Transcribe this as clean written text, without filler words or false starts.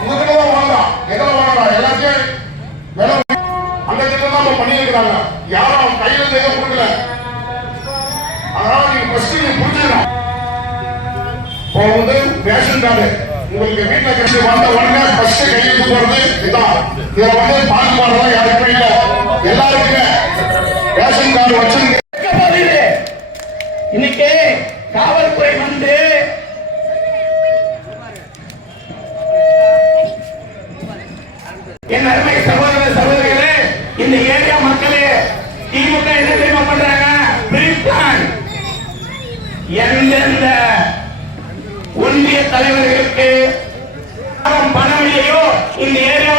உங்ககிட்ட தான் வாங்கலாம், எதில் வாங்கலாம், எல்லாத்தையும் விலை அந்த திட்டம் தான் பண்ணியிருக்கிறாங்க. யாரும் கையில எதுவும் கொடுக்கல. அதனால நீங்க ஃபர்ஸ்ட் நீங்க புரிஞ்சுக்கணும். இப்போ வந்து ரேஷன் கார்டு உங்களுக்கு வீட்டுல கட்டி வந்த உடனே ஃபர்ஸ்ட் கையெழுத்து போறது இதுதான். இதுல வந்து பாகுபாடுலாம் யாருக்குமே இல்லை, எல்லாருக்குமே ரேஷன் கார்டு வச்சிருக்க. இன்னைக்கு காவல்துறை வந்து என் அருமை சகோதர சகோதரிகளே, இந்த ஏரியா மக்களே, திமுக என்ன தெரியுமா பண்றாங்க? எந்தெந்த ஒன்றிய தலைவர்களுக்கு பணம் இல்லையோ இந்த ஏரியா